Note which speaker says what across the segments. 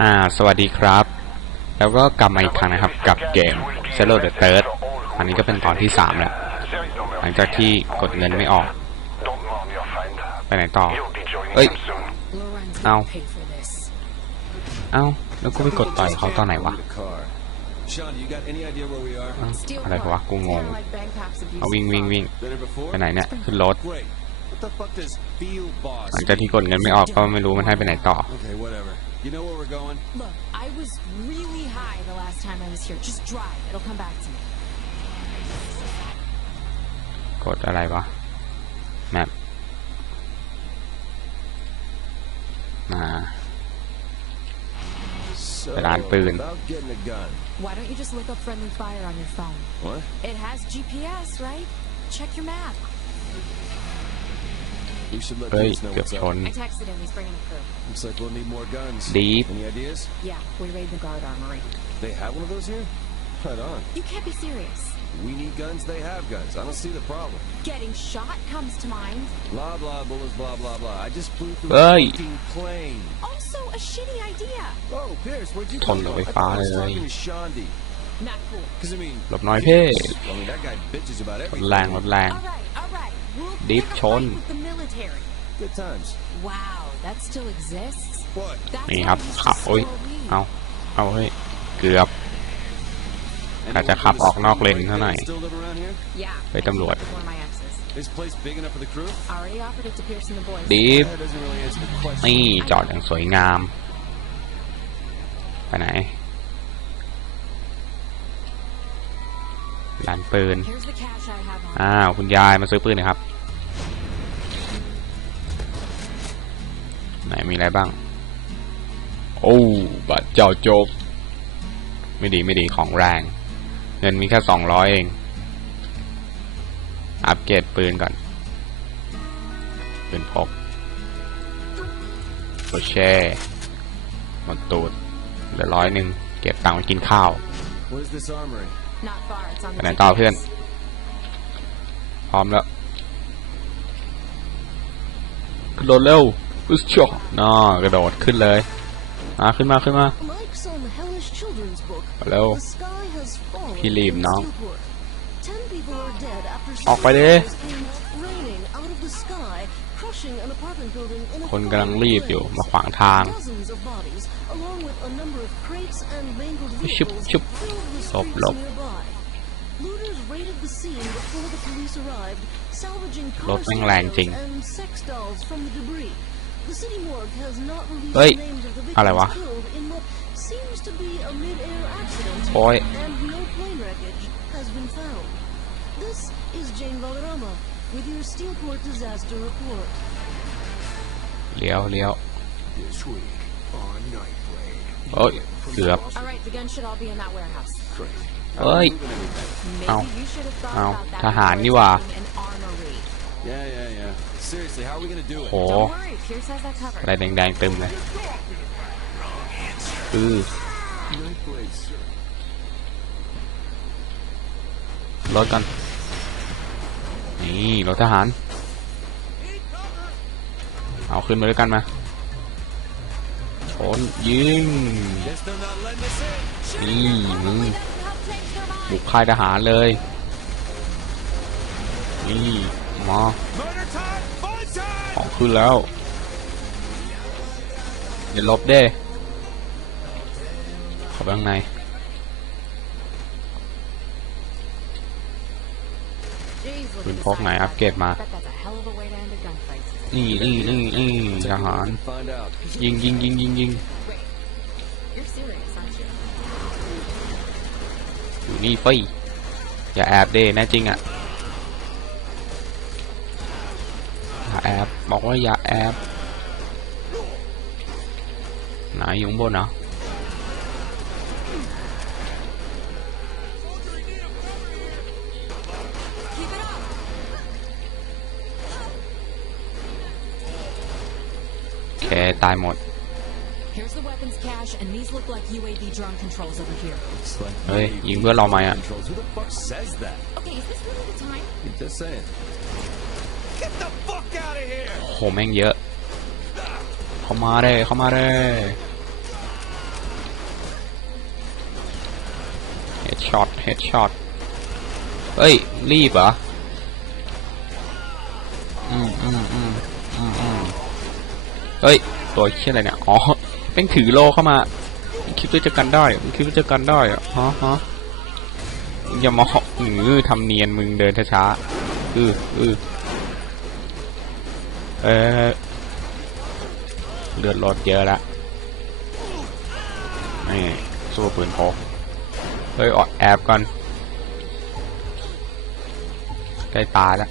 Speaker 1: อ่า สวัสดีครับ แล้วก็กลับมาอีกครั้งนะครับ กับเกม s e l l o the Third อันนี้ก็เป็นตอนที่สามแล้ว หลังจากที่กดเงินไม่ออก ไปไหนต่อ เอ้ย
Speaker 2: Lorenz
Speaker 1: Ow.
Speaker 2: will pay for this.
Speaker 1: เอาแล้วกูไปกดต่อยเขาตอนไหนวะอะไรวะกูงง เอาวิ่งวิ่งวิ่งไปไหนเนี่ย ขึ้นรถหลังจากที่กดเงินไม่ออกก็ไม่รู้มันให้ไปไหนต่อ
Speaker 3: You know where we're going?
Speaker 2: Look, I was really high the last time I was here. Just drive. It'll come back to me.
Speaker 1: กดอะไรวะ แมปมา
Speaker 3: So,
Speaker 1: Kailangan pa yun.
Speaker 3: about getting a gun.
Speaker 2: Why don't you just look up friendly fire on your phone?
Speaker 3: What?
Speaker 2: It has GPS, right? Check your map.
Speaker 3: We should let
Speaker 1: เฮ้ย
Speaker 3: Deuce know
Speaker 1: เกือบ
Speaker 3: what's
Speaker 1: ช
Speaker 3: up.
Speaker 1: น
Speaker 2: I texted him. He's bringing a crew.
Speaker 3: Looks like we'll need more guns.
Speaker 1: Deep.
Speaker 3: Any ideas?
Speaker 2: Yeah, we raid the guard armory.
Speaker 3: They have one of those here? Right on.
Speaker 2: You can't be serious.
Speaker 3: We need guns, they have guns. I don't see the problem.
Speaker 2: Getting shot comes to mind.
Speaker 3: Blah, blah, bullets, blah, blah, blah. I just flew through
Speaker 1: Hey.
Speaker 3: a fucking plane.
Speaker 2: Also, a shitty idea.
Speaker 3: Oh, Pierce, where'd you
Speaker 1: ท
Speaker 3: come
Speaker 1: น
Speaker 3: from?
Speaker 1: กับ
Speaker 3: I
Speaker 1: ไฟ
Speaker 3: thought
Speaker 1: ฟ้า
Speaker 3: I
Speaker 1: เล
Speaker 3: was
Speaker 1: ย
Speaker 3: talking to Shondi.
Speaker 2: Not cool.
Speaker 3: Because, I mean,
Speaker 1: หลบหน่อยเพ่
Speaker 3: I mean, that guy bitches about
Speaker 1: รถ
Speaker 3: everything.
Speaker 1: แรงรถแรง
Speaker 2: All right, all right. We'll
Speaker 1: Deep
Speaker 2: pick a
Speaker 1: chon.
Speaker 2: fight with the military.
Speaker 3: Good times.
Speaker 2: Wow, that still exists.
Speaker 3: What?
Speaker 2: That's
Speaker 1: นี่
Speaker 2: how
Speaker 1: ครับ
Speaker 2: we used to
Speaker 1: ขับโอ้ย
Speaker 2: score weed.
Speaker 1: เอาเอาเฮ้ย เกือบอาจจะขับออกนอกเลนเท่าไหร่
Speaker 3: Still live around here?
Speaker 2: Yeah.
Speaker 1: Wait,
Speaker 2: I
Speaker 1: I'm Lord.
Speaker 2: slept with one of my exes.
Speaker 3: This place big enough for the crew?
Speaker 2: Already offered it to Pierce and the boys.
Speaker 1: ดีฟ
Speaker 3: That doesn't really answer the question.
Speaker 1: นี่จอดอย่างสวยงาม ไปไหน ร้านปืน
Speaker 2: Here's the cash I have on.
Speaker 1: อ้าว คุณยายมาซื้อปืนหนะครับ ไหนมีอะไรบ้าง โอ้บัตรเจ้าโจกไม่ดีไม่ดีของแรง เงินมีแค่สองร้อยเอง อัปเกรดปืนก่อน ปืนพกโอเช่หมดตูดเหลือร้อยหนึ่ง เก็บตังค์ไว้กินข้าว
Speaker 3: Where's this armory?
Speaker 2: Not far. It's on
Speaker 1: ไป
Speaker 2: the
Speaker 1: ไหนต่อ
Speaker 2: GPS.
Speaker 1: เพื่อน พร้อมแล้วกระโดดเร็วอึสชอน่ากระโดดขึ้นเลยมาขึ้นมาขึ้นมา
Speaker 4: Like some hellish children's book,
Speaker 1: เร็ว
Speaker 4: the sky has fallen.
Speaker 1: พี่รีบ
Speaker 4: in
Speaker 1: น้อง
Speaker 4: Steelport. Ten people are dead after
Speaker 1: ออกไปดิ
Speaker 4: stars came
Speaker 1: คนกำลังรีบอยู่มาขวางทาง
Speaker 4: ชุบชุบหลบหลบ
Speaker 1: รถแม่งแรงจริง เฮ้ย อะไรวะโอ้ย
Speaker 4: with your Steelport disaster report.
Speaker 1: เลี้ยวเลี้ยว
Speaker 3: This week on Nightblade.
Speaker 1: โอ้ยเกือบ
Speaker 2: All right, the guns should all be in that warehouse.
Speaker 3: Crazy.
Speaker 1: เฮ้ย
Speaker 2: Maybe
Speaker 1: Ow.
Speaker 2: you should have thought
Speaker 1: Ow.
Speaker 2: about that
Speaker 1: ทหาร
Speaker 2: before
Speaker 1: นี่หว่า
Speaker 2: taking an armory.
Speaker 3: Yeah, yeah, yeah. Seriously, how are we gonna do it?
Speaker 1: โห
Speaker 2: Don't worry, Pierce has that covered.
Speaker 1: อะไรแดงๆเต็มเลยอือ
Speaker 3: Nightblade, sir.
Speaker 1: รถกัน นี่รถทหาร เอาขึ้นมาด้วยกันมาชนยิงนี่มึงบุกค่ายทหารเลย นี่มาของขึ้นแล้วเดี๋ยวลบเด้เข้าไปข้างใน
Speaker 2: Jeez, look
Speaker 1: ปืนพกไหนอัปเกรดมา
Speaker 2: Bet that's a hell of a way to end a gunfight.
Speaker 1: นี่นี่นี่นี่ทหาร ยิงยิงยิงยิงยิงอยู่นี่เฟ้ยอย่าแอบเด้แน่จริงอะอย่าแอบบอกว่าอย่าแอบไหนอยู่บนเหรอ เค ตายหมด
Speaker 2: Here's the weapons cache, and these look like UAV drone controls over here.
Speaker 3: Looks like
Speaker 1: Hey,
Speaker 3: UAV
Speaker 1: you can go along, mate.
Speaker 3: Controls. Who the fuck says that?
Speaker 2: Okay, is this really the time?
Speaker 3: You just saying. Get the fuck out of here!
Speaker 1: โอ้โหแม่งเยอะ เข้ามาเลยเข้ามาเลยเฮดช็อตเฮดช็อตเอ้ย รีบเหรอ เฮ้ย ตัวเชี่ยอะไรเนี่ย อ๋อเป็นถือโลเข้ามามึงคิดว่าจะกันได้มึงคิดว่าจะกันได้เหรอะฮะฮะมึงอย่ามาหาะหนือทำเนียนมึงเดินช้าๆอืออือเออเลือดลดเยอะละนี่สู้ปืนพกเฮ้ยออดแอบก่อนใกล้ตายแล้ว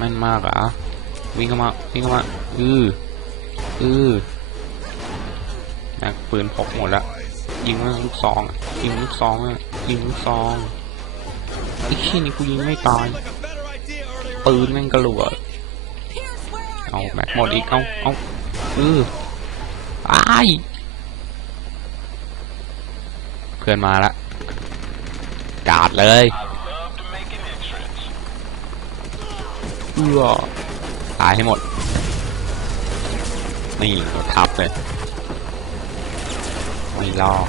Speaker 1: แม่นมากอะวิ่งเข้ามาวิ่งเข้ามาอืออือแม็กปืนพกหมดล้วยิงมันลูกซองอะยิงลูกซองอะยิงลูกซองไอ้ขี้นี่กูยิงไม่ตายปืนแม่งกระหลวดเอาแม็กหมดอีกเอาเอาอืออายเพื่อนมาละกาดเลย อื้อตายให้หมด นี่ทับเลย ไม่รอด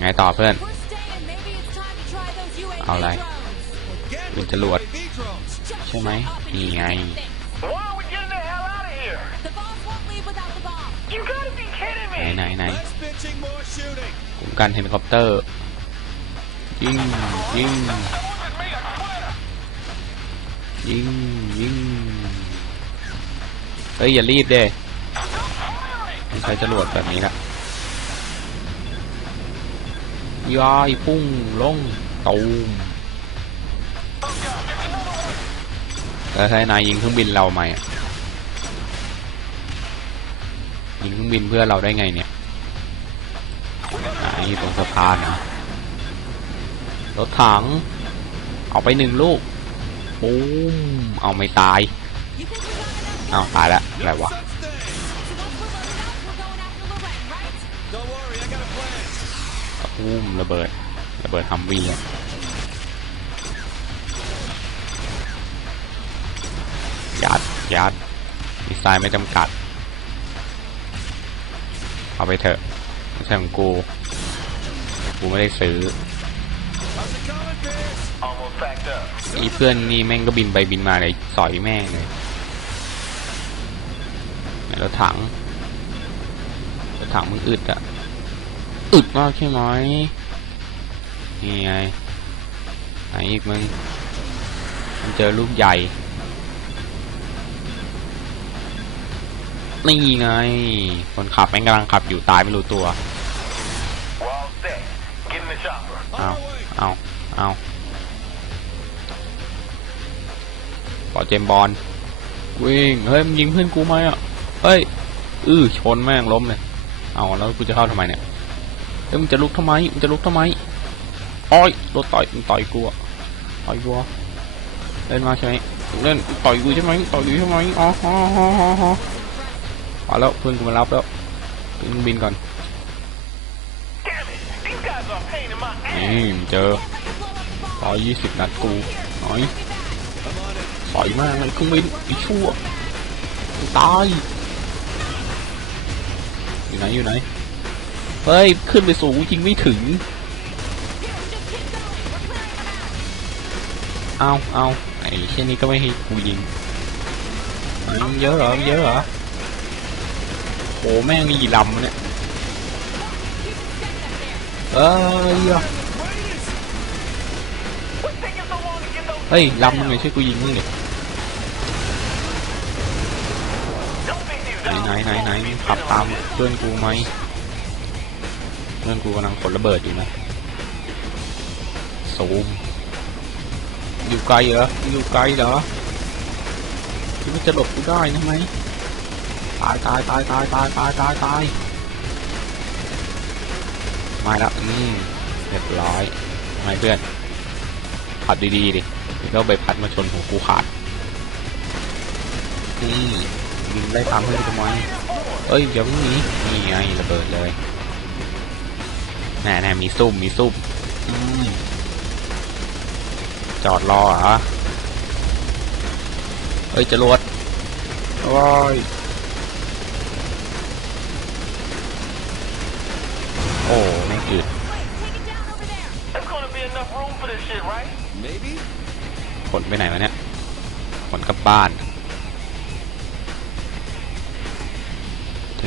Speaker 1: ไงต่อเพื่อน
Speaker 2: เอา
Speaker 1: อะ
Speaker 2: ไร
Speaker 1: เป็นจรวดใช่ไหมนี่ไง ไหนไหนไหน
Speaker 3: ก
Speaker 1: ลุ่มกันเฮลิคอปเตอร์ยิงยิง ยิงยิงเฮ้ยอย่ารีบเด้ไม่ใช้จรวดแบบนี้ละย้ายพุ่งลงตูมแล้วถ้านายยิงเครื่องบินเราไหมอะยิงเครื่องบินเพื่อเราได้ไงเนี่ยไหนตรงสะพานนะรถถัง เอาไปหนึ่งลูก ปุ้มเอาไม่ตายเอาตายแล้วอะไรวะปุ้มระเบิดระเบิดทำวี่ยัดยัดดีไซน์ไม่จำกัด เอาไปเถอะไม่ใช่ของกู กูไม่ได้ซื้อ อีเพื่อนนี่แม่งก็บินไปบินมาเลยสอยแม่งเลยไหนรถถังรถถังมึงอึดอะอึดมากใช่ไหมนี่ไงไหนอีกมึงมันเจอลูกใหญ่นี่ไง คนขับแม่งกำลังขับอยู่ตายไม่รู้ตัว เอาเอาเอา ปอเจมบอลวิ่งเฮ้ยมันยิงเพื่อนกูไหมอะเฮ้ยอื้อชนแม่งล้มเลยเอาแล้วกูจะเข้าทำไมเนี่ยเฮ้ยมึงจะลุกทำไมมึงจะลุกทำไมอ้อยรถต่อยมึงต่อยกูอะต่อยกูเล่นมาใช่ไหมเล่นต่อยกูใช่ไหมต่อยกูใช่ไหมอ๋ออ๋ออ๋ออ๋ออ๋อเอาแล้วเพื่อนกูมารับแล้วขึ้นบินก่อนนี่เจอร้อยยี่สิบนัดกูน่อย สอยมากเลยเครื่องบินไอีชั่วตายอยู่ไหนอยู่ไหนเฮ้ยขึ้นไปสูงยิงไม่ถึงเอาเอาไอ้เช่นนี้ก็ไม่ให้กูยิงยิงเยอะเหรอเยอะเหรอโอ้แม่งมีกี่ลำเนี่ยเอ้ยเฮ้ยลำมึงเลยช่วยกูยิงมึงดิ
Speaker 5: Don't think these
Speaker 1: ไหนไหนไหนขับตามเพื่อนกูไหมเพื่อนกูกำลังกดระเบิดอยู่นะซูมอยู่ไกลเหรออยู่ไกลเหรอคิดว่าจะหลบกูได้นะไหมตายตายตายตายตายตายตายตายมาแล้วอืมเรียบร้อยไม่เพื่อนขับดีๆดิแล้วใบพัดมาชนหัวกูขาดนี่ ยิงได้ตามเพื่อนทำไมเอ้ยอย่าเพิ่งหนีนี่ไงระเบิดเลยแน่แน่มีซุ่มมีซุ่มจอดรอเหรอเอ้ยจะรวดโอ้ยโอ้ไม่อึดผลไปไหนวะเนี่ยผลกลับบ้าน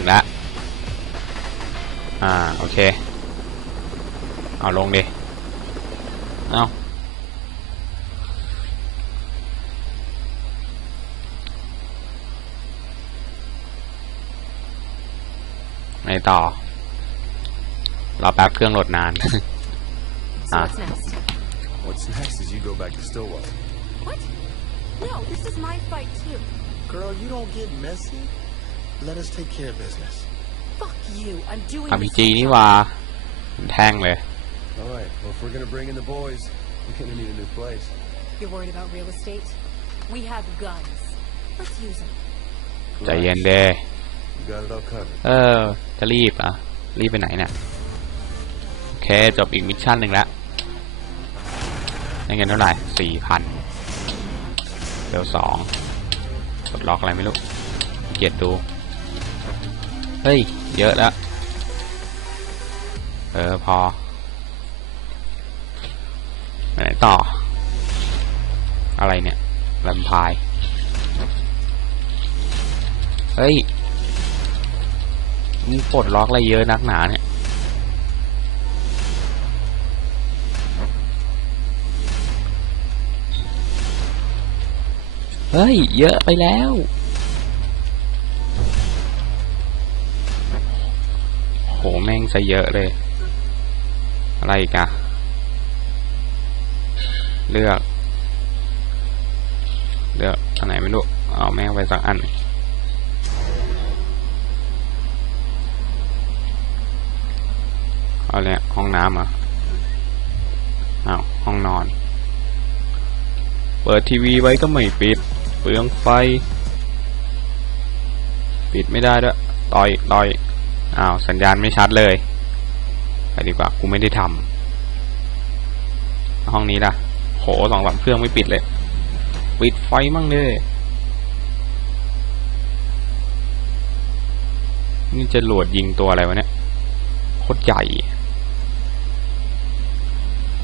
Speaker 1: แล้วอ่า โอเค เอาลงดิ เอาไงต่อรอแป๊บเครื่องโหลดนาน
Speaker 2: So
Speaker 1: Ah.
Speaker 2: what's next?
Speaker 3: What's next is you go back to Stillwater.
Speaker 2: What? No, this is my fight too.
Speaker 6: Girl, you don't get messy. Let us take care of business.
Speaker 2: Fuck you. I'm doing
Speaker 1: อาร์พี
Speaker 2: this
Speaker 1: จีนี่ว่าแท่งเลย
Speaker 3: All right. Well, if we're gonna bring in the boys, we're gonna need a new place.
Speaker 2: You're worried about real estate? We have guns. Let's use them.
Speaker 1: ใจเย็นเด้
Speaker 3: You got it all covered.
Speaker 1: เออ จะรีบเหรอะ รีบไปไหนเนี่ย โอเค จบอีกมิชชั่นหนึ่งแล้วได้เงินเท่าไหร่สี่พันเดี๋ยวสองกดล็อกอะไรไม่รู้เกียดดูเฮ้ย เยอะแล้ว เออ พอไปไหนต่อ อะไรเนี่ยลำพายเฮ้ยนี่ปลดล็อกอะไรเยอะนักหนาเนี่ย เฮ้ย เยอะไปแล้ว แม่งซะเยอะเลย อะไรอีกอะเลือก เลือกอันไหนไม่รู้ เอาแม่งไปสักอันเอาเนี่ยห้องน้ำอะอ้าวห้องนอน เปิดทีวีไว้ก็ไม่ปิด เปลืองไฟ ปิดไม่ได้ด้วยต่อยต่อย อ้าวสัญญาณไม่ชัดเลยไปดีกว่ากูไม่ได้ทำห้องนี้ล่ะ โหสองสามเครื่องไม่ปิดเลยปิดไฟมั่งเลยนี่จะหลวดยิงตัวอะไรวะเนี่ยโคตรใหญ่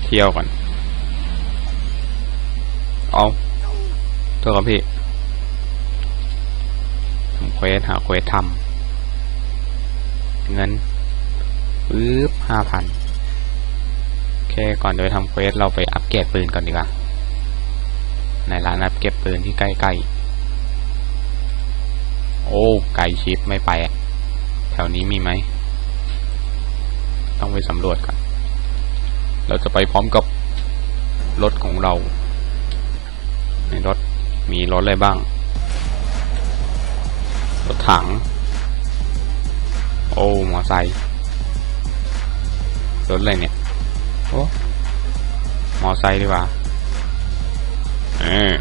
Speaker 1: เที่ยวก่อน เอาโทษครับพี่ทำเควสหาเควสทำ เงินปึ๊บห้าพันโอเคก่อนจะไปทำเควสเราไปอัปเกรดปืนก่อนดีกว่า ในร้านอัปเกรดปืนที่ใกล้ๆ โอ้ ไก่ชิปไม่ไปอะแถวนี้มีไหม ต้องไปสำรวจก่อน เราจะไปพร้อมกับรถของเรา ในรถมีรถอะไรบ้าง รถถัง โอ้มอไซค์รถอะไรเนี่ย โอ้ มอไซค์ดีกว่า เออ